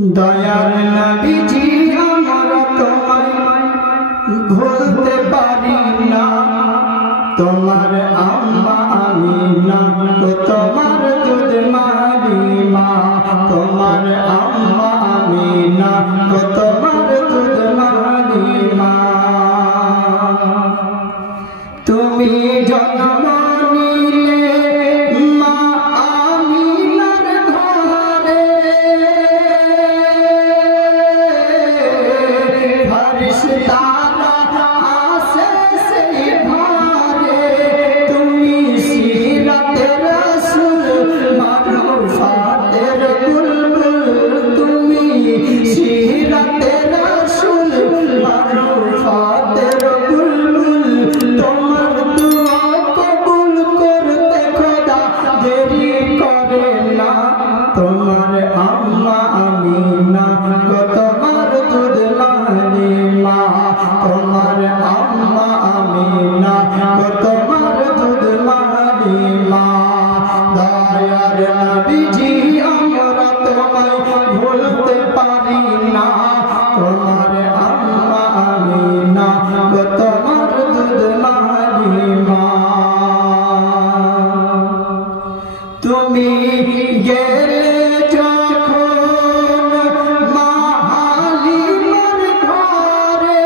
দয়ার নবীজি আমরা তোমায় ভুলতে পারি না, তোমার আম্মা আমিনা তো তোমার দুধ মারি মা, তোমার আম্মা আমিনা তো তোমার দুধ মারি মা। তুমি জন্ম নিলে মা আমিনার ঘরে, ফেরেশতারা আসে সেই ঘরে। তুমি সিরাতের রাসূল মারুফাতের বুলবুল, তুমি সিরাতের রাসূল মারুফাতের বুলবুল। তোমার দুআ কবুল করতে খোদা দেরি করে না, তোমার আম্মা আমিনা গো তোমার দুধ মারি মা, তোমার আম্মা আমিনা গো তোমার দুধ মারি মা। দয়ার নবীজি আমরা তোমায় ভুলতে পারি না, তোমার আম্মা আমিনা গো তোমার দুধ মারি মা। তুমি গেলে যখন মা হালিমার ঘরে,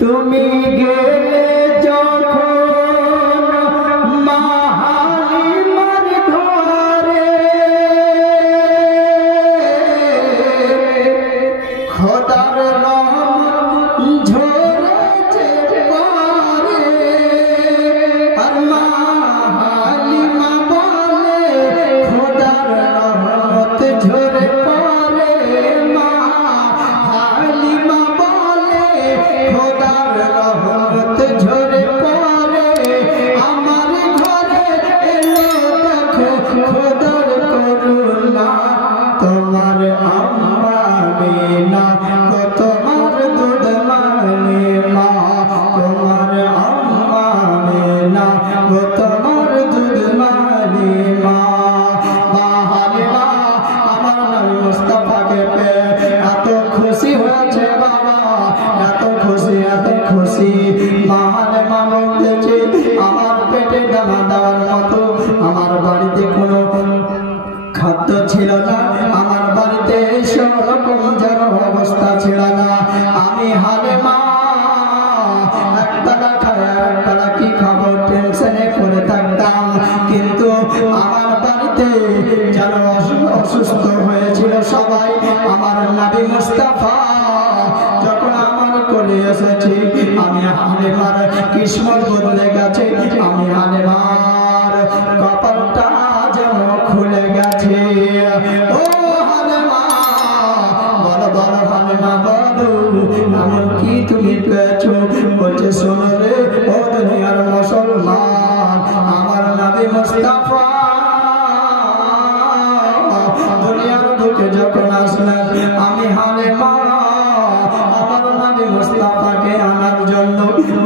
তুমি গেলে যখন মা হালিমার ঘরে, খোদার রহমত ঝরেছে পরে। আর মা হালিমা বলে খোদার রহমত ঝরে পরে, মা হালিমা বলে খোদার রহমত ঝরে পরে। আমার ঘরে এলো দেখো খোদার করুণা, তোমার আম্মা আমিনা গো তোমার দুধ মারি মা, তোমার আম্মা আমিনা গো তোমার দুধ মারি মা। মা হালিমা আমার নবী মুস্তাফাকে পেয়ে এত খুশি হয়েছে বাবা, এত খুশি এত খুশি। মা হালিমা বলতেছে আমার পেটে দানা দেওয়ার মতো আমার বাড়িতে কোনো খাদ্য ছিল না, আমার বাড়িতে সেরকম যেন অবস্থা ছিল না। আমি হালিমা একবেলা খায় একবেলা কি খাবো টেনশনে করে থাকতাম, কিন্তু আমার বাড়িতে যেন অসুস্থ হয়েছিল সবাই। আমার নবী মুস্তাফা যখন আমার কোলে এসেছে, আমি হালিমার কিসমত বদলে গেছে, আমি হালিমার কপালটা যেন খুলে গেছে। ও হালিমা বলো বলো হালিমা বলো এমন কি তুমি পেয়েছো? বলছে শোনো রে ও দুনিয়ার মুসলমান, আমার নবী মুস্তাফা দুনিয়ার বুকে যখন আসলেন, আমি হালিমা আমার নবী মুস্তাফাকে আনার জন্য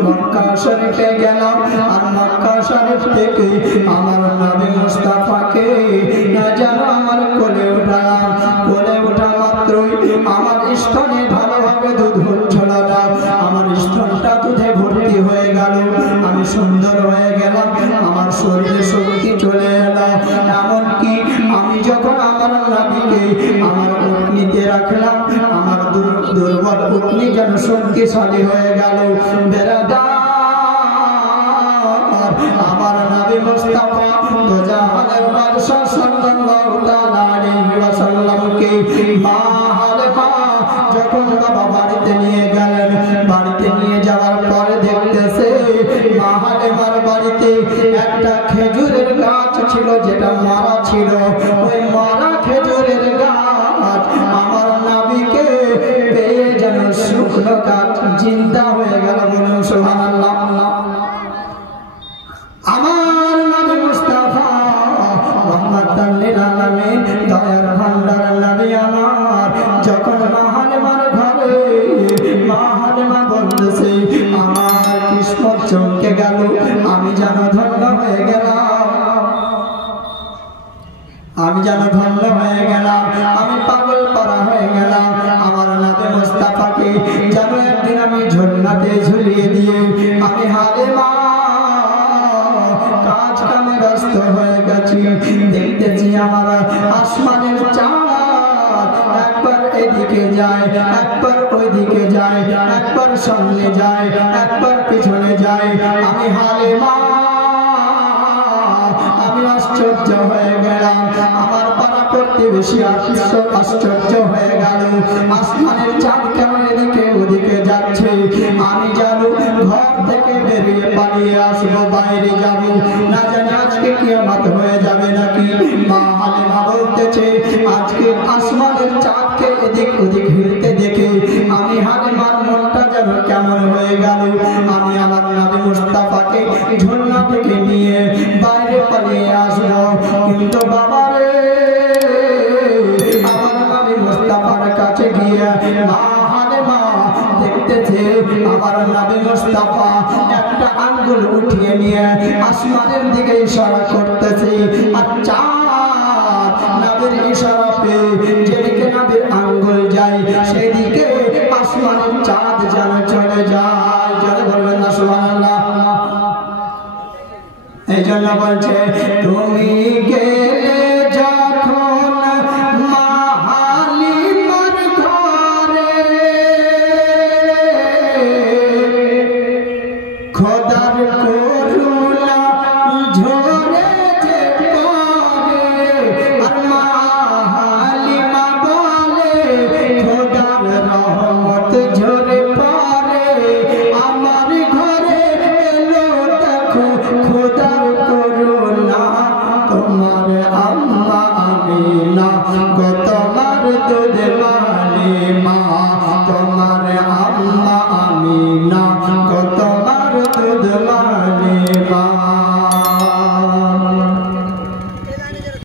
মক্কা শরীফে গেলাম। আর মক্কা শরীফ থেকে আমার নবী মুস্তাফাকে যেন আমার কোলে উঠালাম। কোলে ওঠা মাত্রই আমার স্তনে ভালোভাবে দুধ হচ্ছিল না, আমার স্তনটা দুধে ভর্তি হয়ে গেল, আমি সুন্দর হয়ে গেলাম, আমার শরীরে শক্তি চলে এলো। এমনকি আমি যখন আমার নবীকে আমার উটনিতে রাখলাম, আমার দুর্বল উটনি যেন শক্তিশালী হয়ে গেল। বেরাদার আমার নবী মুস্তাফা তো জাহানের বাদশা সাল্লাল্লাহু তাআলা আলাইহি ওয়াসাল্লামকে মা হালিমা যখন বাবা বাড়িতে নিয়ে গেলেন, বাড়িতে নিয়ে যাওয়ার পরে দেখতেছে মা হালিমার বাড়িতে একটা খেজুরের গাছ ছিল যেটা মারা ছিল। ওই মারা খেজুরের গাছ আমার নবীকে পেয়ে যেন শুকনো গাছ জিন্দা হয়ে গেল। বলুন সুবহানাল্লাহ। আমার নবী মুস্তাফা রহমাতাল লিল আলামিন দয়ার ভান্ডার নবী আমার যখন মা হালিমার ঘরে, মা হালিমা বলতেছে আমার কিসমত চমকে গেল, আমি যেন ধন্য হয়ে গেলাম। আমি যেন ধন্য হয়ে গেলাম, আমি পাগল করা হয়ে গেলাম। আমার নবী মুস্তাফাকে যেন একদিন আমি ঝর্ণাতে ঝুলিয়ে দিয়ে আমি হালিমা কাজ কামে ব্যস্ত হয়ে গেছি। দেখতেছি আমার আসমানের চাঁদ একবার এদিকে যায়, একবার ওইদিকে যায়, একবার সামনে যায়, একবার পিছনে যায়। আমি হালিমা আমি আশ্চর্য হয়ে গেলাম। আমার পাড়া প্রতিবেশী আশ্চর্য হয়ে গেল, আসমানের চাঁদ কেমন এদিকে ওদিকে যাচ্ছে। আমি জানো ঘর থেকে বেরিয়ে পালিয়ে আসবো, বাইরে যাব, না জানি আজকে কিয়ামত হয়ে যাবে নাকি। মা হালিমা বলতেছে আজকে আসমানের চাঁদকে এদিক ওদিক হিলতে দেখে আমি হালিমার মনটা যেন কেমন হয়ে গেল। আমি আমার নবী মুস্তাফাকে ঝর্ণা থেকে নিয়ে বাইরে পালিয়ে আসবো, কিন্তু বাবা রে আমার নবী মুস্তাফার কাছে গিয়ে মা হালিমা দেখতেছে আমার নবী মুস্তাফা একটা আঙ্গুল উঠিয়ে নিয়ে আসমানের দিকে ইশারা করতেছে। আর চাঁদ নবীর ইশারা পেয়ে যেদিকে নবীর আঙ্গুল যায় সেদিকে আসমানের চাঁদ যেন চলে যায়। যারা বলবেন না সুবহানাল্লাহ। এই জন্য বলছে তুমি গেলে যখন মা হালিমার ঘরে, খোদার করুণা ঝরে যে পড়ে। আর মা হালিমা বলে খোদার রহমত ঝরে পড়ে। আমার ঘরে এলো দেখো খোদার করুণা, তোমার আম্মা আমিনা গো তোমার দুধ মানে মা, তোমার আম্মা আমিনা গো তোমার দুধ মানে মা।